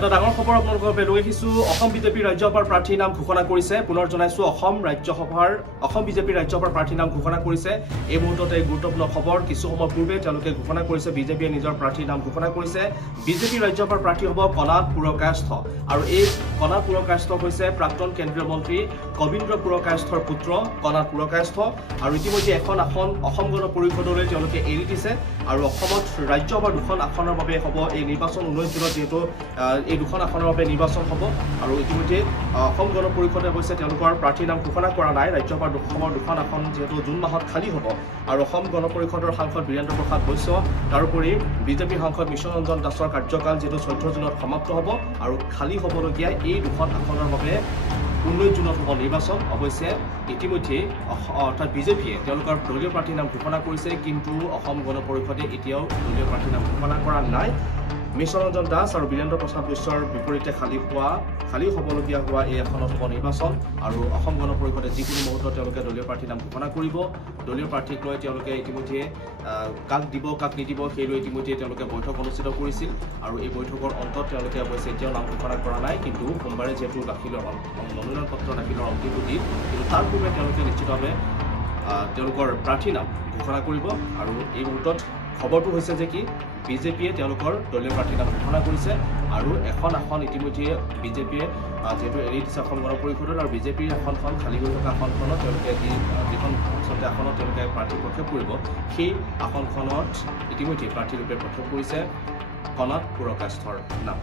এটা ডাঙৰ খবৰ আপোনালোকৰ বাবে লৈ আহিছোঁ অসম বিজেপি ৰাজ্যসভাৰ প্ৰাৰ্থীৰ নাম ঘোষণা কৰিছে পুনৰ জনাইছোঁ অসম বিজেপি ৰাজ্যসভাৰ প্ৰাৰ্থীৰ নাম ঘোষণা কৰিছে এই মুহূৰ্ততে গুৰুত্বপূৰ্ণ খবৰ কিছু সময় পূৰ্বে তেওঁলোকে ঘোষণা কৰিছে বিজেপিয়ে নিজৰ প্ৰাৰ্থীৰ নাম ঘোষণা কৰিছে বিজেপি ৰাজ্যসভাৰ প্ৰাৰ্থী হ'ব কনাথ পুৰকায়স্থ আৰু এই কনাথ পুৰকায়স্থ হৈছে প্ৰাক্তন কেন্দ্ৰীয় মন্ত্ৰী কবীন্দ্ৰ পুৰকায়স্থৰ পুত্ৰ কনাথ পুৰকায়স্থ আৰু ইতিমধ্যে এখন আসন অসম গণ পৰিষদলৈ তেওঁলোকে এৰি দিছে আৰু অসমত ৰাজ্যসভাৰ দুখন আসনৰ বাবে হ'ব এই নিৰ্বাচন 19 জুনত যেহেতু এই দুখন আসনৰ বাবে নিৰ্বাচন হ'ব আৰু ইতিমধ্যে অসম গণ পৰিষদে অৱশ্যে তেওঁলোকৰ প্ৰাৰ্থীৰ নাম ঘোষণা কৰা নাই ৰাজ্যসভাৰ দুখন আসন যেহেতু জুন মাহত খালী হ'ব আৰু অসম গণ পৰিষদৰ সাংসদ বীৰেন্দ্ৰ প্ৰসাদ বৈশ্য তাৰোপৰি বিজেপি সাংসদ মিছন ৰঞ্জন দাসৰ কাৰ্যকাল যেহেতু 14 জুনত সমাপ্ত হ'ব আৰু খালী হ'বলগীয়া এই দুখন আসনৰ বাবে 19 জুনত হ'ব নিৰ্বাচন অৱশ্যে ইতিমধ্যে অৰ্থাৎ বিজেপিয়ে তেওঁলোকৰ দলীয় প্ৰাৰ্থীৰ নাম ঘোষণা কৰিছে কিন্তু অসম গণ পৰিষদে এতিয়াও দলীয় প্ৰাৰ্থীৰ নাম ঘোষণা কৰা নাই মিছন ৰঞ্জন দাস আৰু বীৰেন্দ্ৰ প্ৰসাদ বৈশ্যৰ বিপৰীতে খালী হ'বলগীয়া হোৱা এই আসনত হ'ব নিৰ্বাচন আৰু অসম গণ পৰিষদে যিকোনো মুহূৰ্তত তেওঁলোকে দলীয় প্ৰাৰ্থীৰ নাম ঘোষণা কৰিব দলীয় প্ৰাৰ্থীক লৈ তেওঁলোকে ইতিমধ্যে কাক দিব কাক নিদিব সেই লৈ ইতিমধ্যে তেওঁলোকে বৈঠক অনুষ্ঠিত কৰিছিল আৰু এই বৈঠকৰ অন্তত তেওঁলোকে অৱশ্যে এতিয়াও নাম ঘোষণা কৰা নাই কিন্তু সোমবাৰে যিহেতু মনোনয়ন পত্ৰ দাখিলৰ অন্তিম দিন কিন্তু তাৰ পূৰ্বে তেওঁলোকে নিশ্চিতভাৱে তেওঁলোকৰ প্ৰাৰ্থীৰ নাম ঘোষণা কৰিব আৰু এই মুহূৰ্তত খবৰটো হৈছে যে কি বিজেপিয়ে তেওঁলোকৰ দলীয় প্ৰাৰ্থীৰ নাম ঘোষণা কৰিছে আৰু এখন আসন ইতিমধ্যে বিজেপিয়ে যেহেতু এৰি দিছে অসম গণ পৰিষদত আৰু বিজেপিৰ আসনখন খালী হৈ থকা আসনখনত তেওঁলোকে যিখন আচলতে আসনত তেওঁলোকে প্ৰাৰ্থী প্ৰক্ষেপ কৰিব সেই আসনখনত ইতিমধ্যে প্ৰাৰ্থীৰূপে প্ৰক্ষেপ কৰিছে কনাথ পুৰকায়স্থৰ নাম